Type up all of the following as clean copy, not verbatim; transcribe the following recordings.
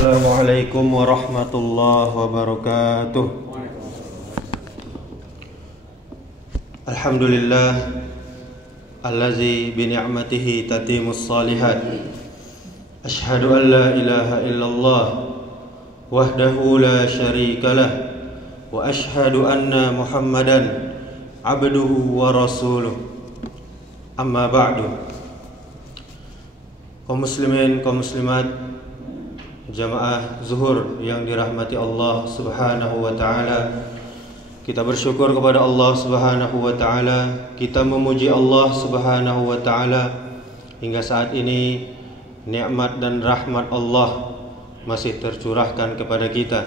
Assalamualaikum warahmatullahi wabarakatuh. Alhamdulillah allazi bi ni'matihi tatimus shalihat. Asyhadu an la ilaha illallah wahdahu la syarikalah wa asyhadu anna Muhammadan abduhu wa rasuluh. Amma ba'du. Kaum muslimin, kaum muslimat, jamaah zuhur yang dirahmati Allah Subhanahu wa taala. Kita bersyukur kepada Allah Subhanahu wa taala. Kita memuji Allah Subhanahu wa taala hingga saat ini nikmat dan rahmat Allah masih tercurahkan kepada kita.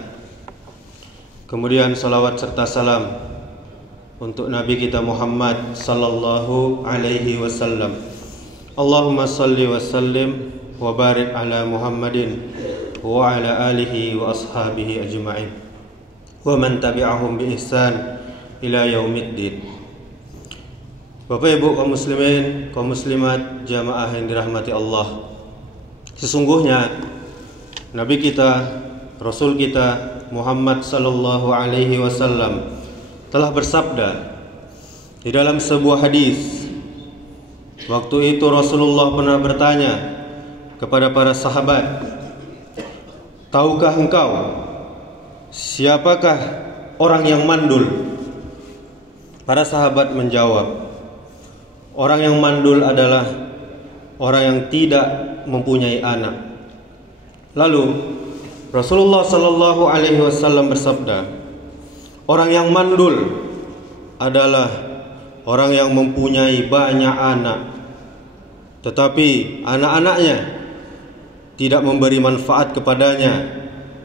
Kemudian salawat serta salam untuk Nabi kita Muhammad sallallahu alaihi wasallam. Allahumma salli wa sallim wa barik ala Muhammadin wa ala alihi wa ashabihi ajma'in wa man tabi'ahum bi ihsan ila yaumiddin. Bapak Ibu kaum muslimin, kaum muslimat, jamaah yang dirahmati Allah. Sesungguhnya Nabi kita, Rasul kita Muhammad sallallahu alaihi wasallam telah bersabda di dalam sebuah hadis. Waktu itu Rasulullah pernah bertanya kepada para sahabat, "Tahukah engkau siapakah orang yang mandul?" Para sahabat menjawab, "Orang yang mandul adalah orang yang tidak mempunyai anak." Lalu Rasulullah sallallahu alaihi wasallam bersabda, "Orang yang mandul adalah orang yang mempunyai banyak anak, tetapi anak-anaknya tidak memberi manfaat kepadanya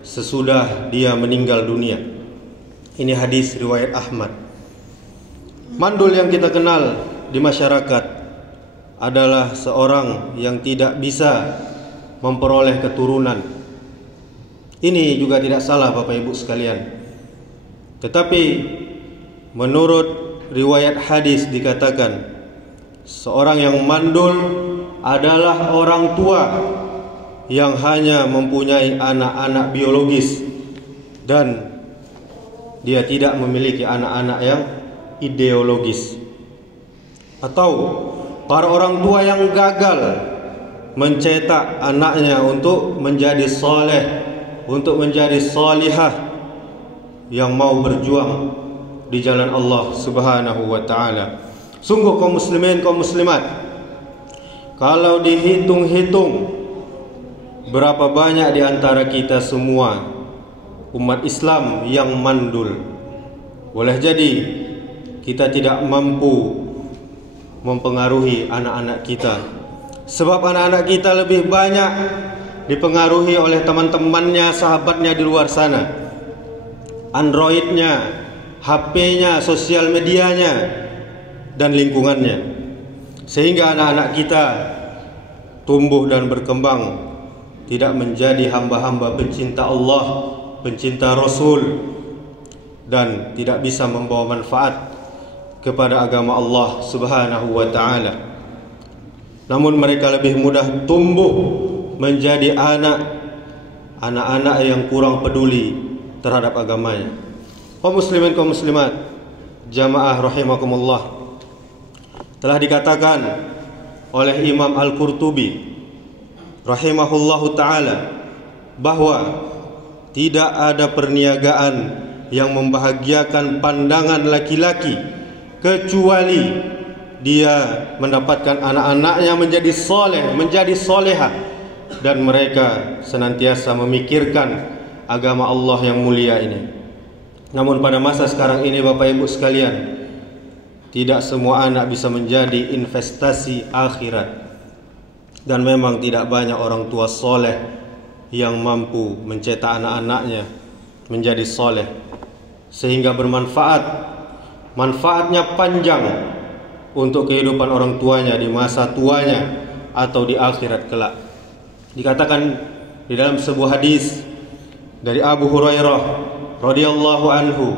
sesudah dia meninggal dunia." Ini hadis riwayat Ahmad. Mandul yang kita kenal di masyarakat adalah seorang yang tidak bisa memperoleh keturunan. Ini juga tidak salah Bapak Ibu sekalian. Tetapi menurut riwayat hadis dikatakan seorang yang mandul adalah orang tua yang hanya mempunyai anak-anak biologis dan dia tidak memiliki anak-anak yang ideologis. Atau para orang tua yang gagal mencetak anaknya untuk menjadi soleh, untuk menjadi solihah, yang mau berjuang di jalan Allah Subhanahu wa taala. Sungguh kaum muslimin, kaum muslimat, kalau dihitung-hitung berapa banyak di antara kita semua umat Islam yang mandul, boleh jadi kita tidak mampu mempengaruhi anak-anak kita. Sebab anak-anak kita lebih banyak dipengaruhi oleh teman-temannya, sahabatnya di luar sana, Androidnya, HP-nya, sosial medianya, dan lingkungannya. Sehingga anak-anak kita tumbuh dan berkembang tidak menjadi hamba-hamba pencinta Allah, pencinta Rasul, dan tidak bisa membawa manfaat kepada agama Allah Subhanahu wa ta'ala. Namun mereka lebih mudah tumbuh menjadi anak-anak yang kurang peduli terhadap agamanya. Kaum muslimin, kaum muslimat, jamaah rahimakumullah, telah dikatakan oleh Imam Al-Qurtubi rahimahullahu ta'ala bahwa tidak ada perniagaan yang membahagiakan pandangan laki-laki kecuali dia mendapatkan anak-anaknya menjadi soleh, menjadi solehah, dan mereka senantiasa memikirkan agama Allah yang mulia ini. Namun pada masa sekarang ini Bapak Ibu sekalian, tidak semua anak bisa menjadi investasi akhirat, dan memang tidak banyak orang tua soleh yang mampu mencetak anak-anaknya menjadi soleh sehingga bermanfaat, manfaatnya panjang untuk kehidupan orang tuanya di masa tuanya atau di akhirat kelak. Dikatakan di dalam sebuah hadis dari Abu Hurairah radhiyallahu anhu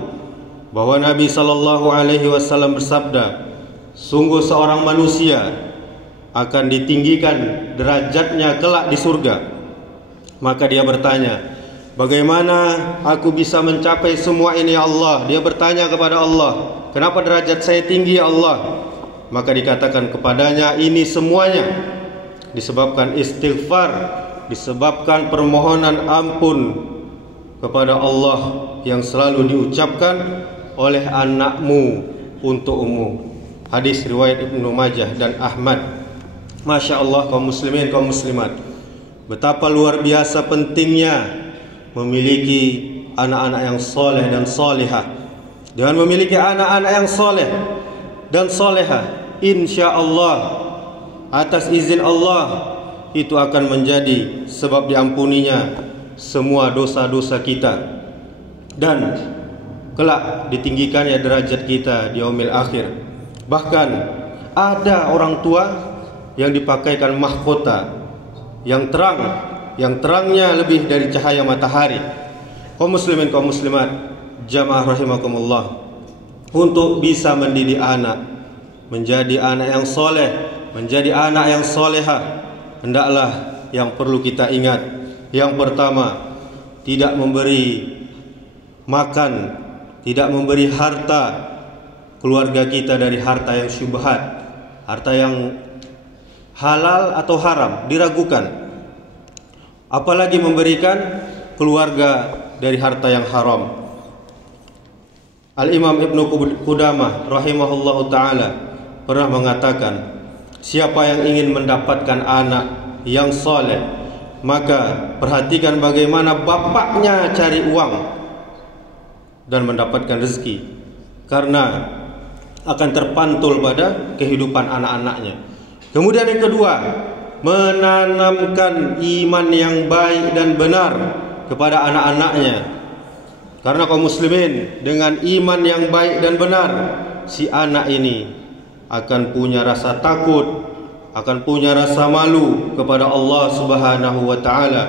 bahwa Nabi sallallahu alaihi wasallam bersabda, "Sungguh seorang manusia akan ditinggikan derajatnya kelak di surga Maka dia bertanya, bagaimana aku bisa mencapai semua ini ya Allah? Dia bertanya kepada Allah, kenapa derajat saya tinggi ya Allah? Maka dikatakan kepadanya, ini semuanya disebabkan istighfar, disebabkan permohonan ampun kepada Allah yang selalu diucapkan oleh anakmu untukmu. Hadis riwayat Ibnu Majah dan Ahmad. Masya Allah, kaum muslimin, kaum muslimat, betapa luar biasa pentingnya memiliki anak-anak yang soleh dan solehah. Dengan memiliki anak-anak yang soleh dan solehah, insya Allah atas izin Allah itu akan menjadi sebab diampuninya semua dosa-dosa kita, dan kelak ditinggikannya derajat kita di yaumil akhir. Bahkan ada orang tua yang dipakaikan mahkota yang terang, yang terangnya lebih dari cahaya matahari. Kaum muslimin, kaum muslimat, jamaah rahimakumullah, untuk bisa mendidik anak menjadi anak yang soleh, menjadi anak yang solehah, hendaklah yang perlu kita ingat, yang pertama, tidak memberi makan, tidak memberi harta keluarga kita dari harta yang syubhat, harta yang halal atau haram, diragukan. Apalagi memberikan keluarga dari harta yang haram. Al-Imam Ibnu Qudamah rahimahullahu ta'ala pernah mengatakan, siapa yang ingin mendapatkan anak yang soleh, maka perhatikan bagaimana bapaknya cari uang dan mendapatkan rezeki, karena akan terpantul pada kehidupan anak-anaknya. Kemudian yang kedua, menanamkan iman yang baik dan benar kepada anak-anaknya. Karena kaum muslimin, dengan iman yang baik dan benar, si anak ini akan punya rasa takut, akan punya rasa malu kepada Allah Subhanahu wa ta'ala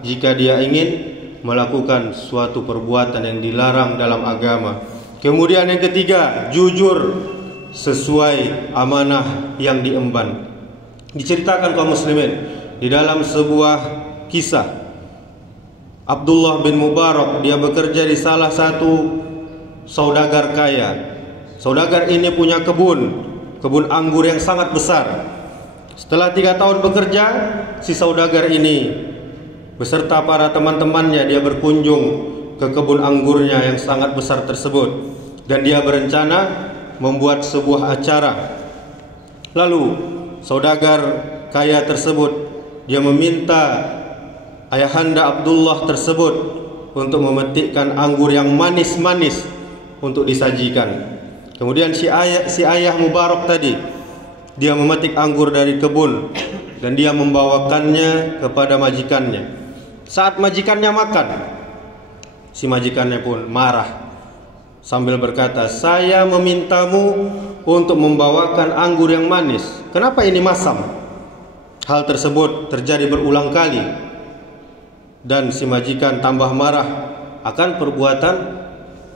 jika dia ingin melakukan suatu perbuatan yang dilarang dalam agama. Kemudian yang ketiga, jujur sesuai amanah yang diemban. Diceritakan kaum muslimin di dalam sebuah kisah, Abdullah bin Mubarak, dia bekerja di salah satu saudagar kaya. Saudagar ini punya kebun anggur yang sangat besar. Setelah 3 tahun bekerja, si saudagar ini beserta para teman-temannya, dia berkunjung ke kebun anggurnya yang sangat besar tersebut, dan dia berencana membuat sebuah acara. Lalu saudagar kaya tersebut, dia meminta ayahanda Abdullah tersebut untuk memetikkan anggur yang manis-manis untuk disajikan. Kemudian si ayah Mubarak tadi, dia memetik anggur dari kebun dan dia membawakannya kepada majikannya. Saat majikannya makan, si majikannya pun marah sambil berkata, saya memintamu untuk membawakan anggur yang manis, kenapa ini masam? Hal tersebut terjadi berulang kali, dan si majikan tambah marah akan perbuatan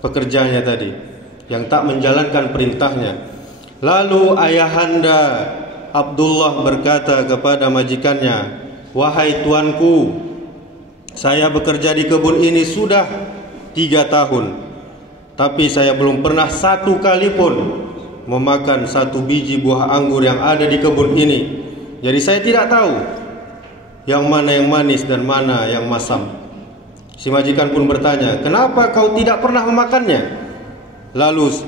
pekerjanya tadi yang tak menjalankan perintahnya. Lalu ayahanda Abdullah berkata kepada majikannya, wahai tuanku, saya bekerja di kebun ini sudah 3 tahun, tapi saya belum pernah 1 kali pun memakan 1 biji buah anggur yang ada di kebun ini. Jadi saya tidak tahu yang mana yang manis dan mana yang masam. Si majikan pun bertanya, kenapa kau tidak pernah memakannya? Lalu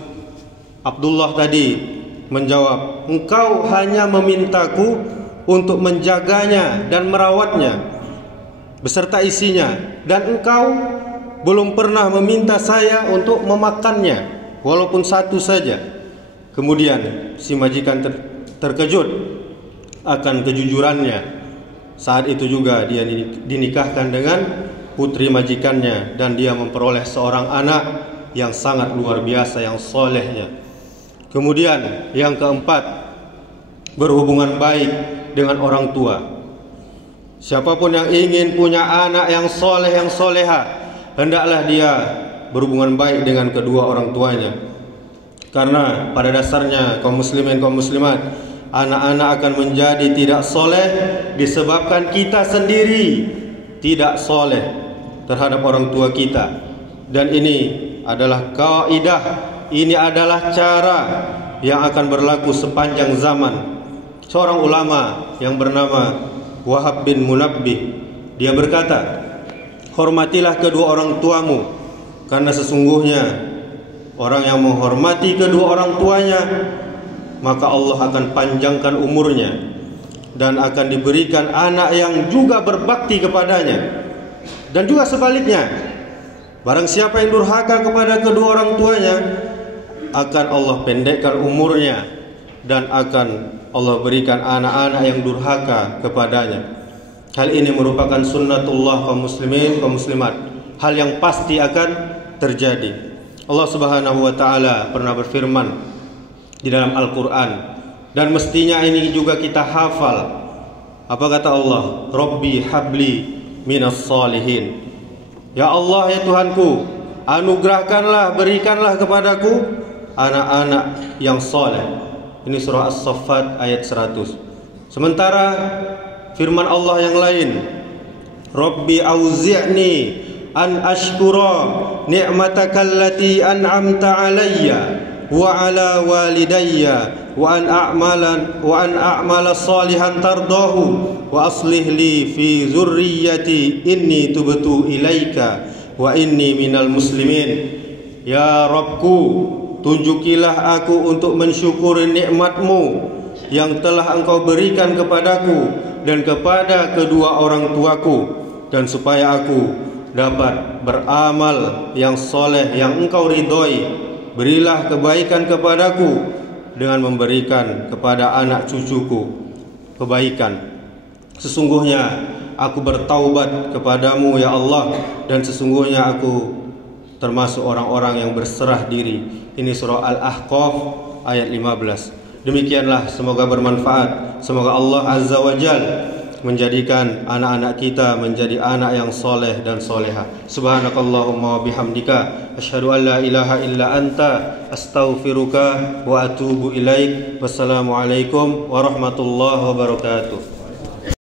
Abdullah tadi menjawab, engkau hanya memintaku untuk menjaganya dan merawatnya beserta isinya, dan engkau belum pernah meminta saya untuk memakannya walaupun 1 saja. Kemudian si majikan terkejut akan kejujurannya. Saat itu juga dia dinikahkan dengan putri majikannya, dan dia memperoleh seorang anak yang sangat luar biasa, yang solehnya. Kemudian yang keempat, berhubungan baik dengan orang tua. Siapapun yang ingin punya anak yang soleh, yang soleha, hendaklah dia berhubungan baik dengan kedua orang tuanya. Karena pada dasarnya kaum muslimin, kaum muslimat, anak-anak akan menjadi tidak soleh disebabkan kita sendiri tidak soleh terhadap orang tua kita. Dan ini adalah kaidah, ini adalah cara yang akan berlaku sepanjang zaman. Seorang ulama yang bernama Wahab bin Munabbih, dia berkata, hormatilah kedua orang tuamu, karena sesungguhnya orang yang menghormati kedua orang tuanya, maka Allah akan panjangkan umurnya dan akan diberikan anak yang juga berbakti kepadanya. Dan juga sebaliknya, barang siapa yang durhaka kepada kedua orang tuanya, akan Allah pendekkan umurnya dan akan Allah berikan anak-anak yang durhaka kepadanya. Hal ini merupakan sunnatullah kaum muslimin, kaum muslimat, hal yang pasti akan terjadi. Allah Subhanahu wa taala pernah berfirman di dalam Al-Qur'an, dan mestinya ini juga kita hafal. Apa kata Allah? Rabbi habli minas salihin. Ya Allah, ya Tuhanku, anugerahkanlah, berikanlah kepadaku anak-anak yang soleh. Ini surah As-Saffat ayat 100. Sementara firman Allah yang lain, Rabbi auzi'ni an ashkura ni'mataka allati an'amta alayya wa ala walidayya wa an a'mala salihan tardahu wa aslih li fi zurriyyati inni tubtu ilaika wa inni minal muslimin. Ya Rabbku, tunjukilah aku untuk mensyukuri nikmatmu yang telah engkau berikan kepadaku dan kepada kedua orang tuaku, dan supaya aku dapat beramal yang soleh yang engkau ridhoi. Berilah kebaikan kepadaku dengan memberikan kepada anak cucuku kebaikan. Sesungguhnya aku bertaubat kepadamu ya Allah, dan sesungguhnya aku termasuk orang-orang yang berserah diri. Ini surah Al-Ahqaf ayat 15. Demikianlah, semoga bermanfaat. Semoga Allah Azza wa Jal menjadikan anak-anak kita menjadi anak yang soleh dan soleha. Subhanakallahumma wa bihamdika, asyhadu an la ilaha illa anta, astaghfiruka wa atubu ilaik. Wassalamualaikum warahmatullahi wabarakatuh.